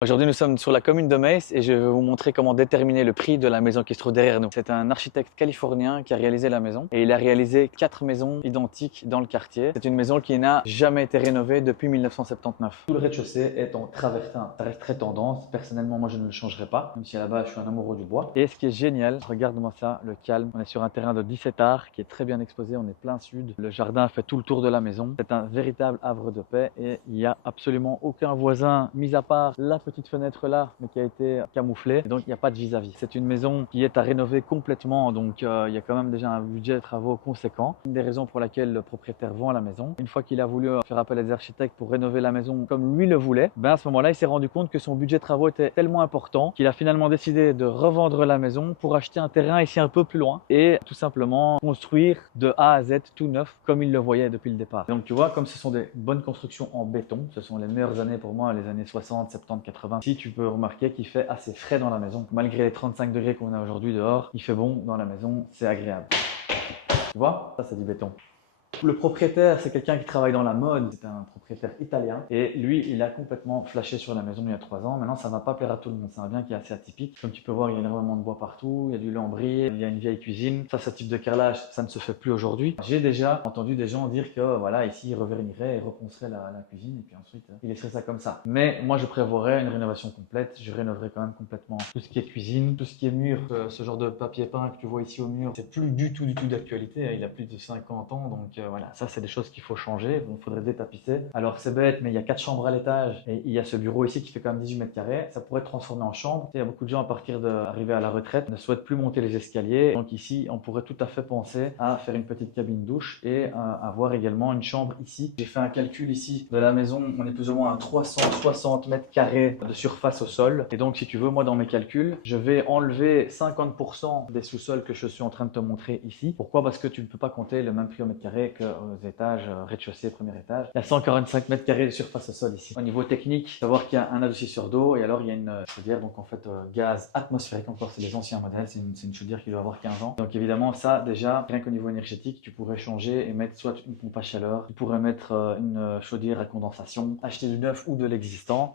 Aujourd'hui, nous sommes sur la commune de Metz et je vais vous montrer comment déterminer le prix de la maison qui se trouve derrière nous. C'est un architecte californien qui a réalisé la maison et il a réalisé 4 maisons identiques dans le quartier. C'est une maison qui n'a jamais été rénovée depuis 1979. Tout le rez-de-chaussée est en travertin. Ça reste très tendance. Personnellement, moi, je ne le changerai pas, même si à la base, je suis un amoureux du bois. Et ce qui est génial, regarde-moi ça, le calme. On est sur un terrain de 17 arts qui est très bien exposé. On est plein sud. Le jardin fait tout le tour de la maison. C'est un véritable havre de paix et il n'y a absolument aucun voisin, mis à part la petite fenêtre là, mais qui a été camouflée. Et donc, il n'y a pas de vis-à-vis. C'est une maison qui est à rénover complètement. Donc, il y a quand même déjà un budget de travaux conséquent. Une des raisons pour laquelle le propriétaire vend la maison. Une fois qu'il a voulu faire appel à des architectes pour rénover la maison comme lui le voulait, ben à ce moment-là, il s'est rendu compte que son budget de travaux était tellement important qu'il a finalement décidé de revendre la maison pour acheter un terrain ici un peu plus loin et tout simplement construire de A à Z tout neuf comme il le voyait depuis le départ. Donc, tu vois, comme ce sont des bonnes constructions en béton, ce sont les meilleures années pour moi, les années 60, 70, 80. Si tu peux remarquer qu'il fait assez frais dans la maison. Malgré les 35 degrés qu'on a aujourd'hui dehors, il fait bon dans la maison, c'est agréable. Tu vois, ça c'est du béton. Le propriétaire, c'est quelqu'un qui travaille dans la mode, c'est un propriétaire italien et lui, il a complètement flashé sur la maison il y a 3 ans. Maintenant, ça ne va pas plaire à tout le monde, c'est un bien qui est assez atypique. Comme tu peux voir, il y a énormément de bois partout, il y a du lambris, il y a une vieille cuisine. Ça, ce type de carrelage, ça ne se fait plus aujourd'hui. J'ai déjà entendu des gens dire que voilà, ici, ils reverniraient et reponceraient la cuisine et puis ensuite, ils laisseraient ça comme ça. Mais moi, je prévoirais une rénovation complète. Je rénoverais quand même complètement tout ce qui est cuisine, tout ce qui est mur. Ce genre de papier peint que tu vois ici au mur, c'est plus du tout d'actualité. Il a plus de 50 ans, donc voilà, ça c'est des choses qu'il faut changer, il faudrait détapisser. Alors c'est bête, mais il y a 4 chambres à l'étage et il y a ce bureau ici qui fait quand même 18 mètres carrés. Ça pourrait être transformé en chambre. Il y a beaucoup de gens à partir d'arriver à la retraite ne souhaitent plus monter les escaliers. Donc ici, on pourrait tout à fait penser à faire une petite cabine douche et avoir également une chambre ici. J'ai fait un calcul ici de la maison, on est plus ou moins à 360 mètres carrés de surface au sol. Et donc si tu veux, moi dans mes calculs, je vais enlever 50% des sous-sols que je suis en train de te montrer ici. Pourquoi? Parce que tu ne peux pas compter le même prix au mètre carré qu'aux étages, rez-de-chaussée, premier étage. Il y a 145 mètres carrés de surface au sol ici. Au niveau technique, savoir qu'il y a un adoucisseur d'eau et alors il y a une chaudière, donc en fait gaz atmosphérique, encore c'est les anciens modèles, c'est une chaudière qui doit avoir 15 ans. Donc évidemment ça déjà, rien qu'au niveau énergétique, tu pourrais changer et mettre soit une pompe à chaleur, tu pourrais mettre une chaudière à condensation, acheter du neuf ou de l'existant.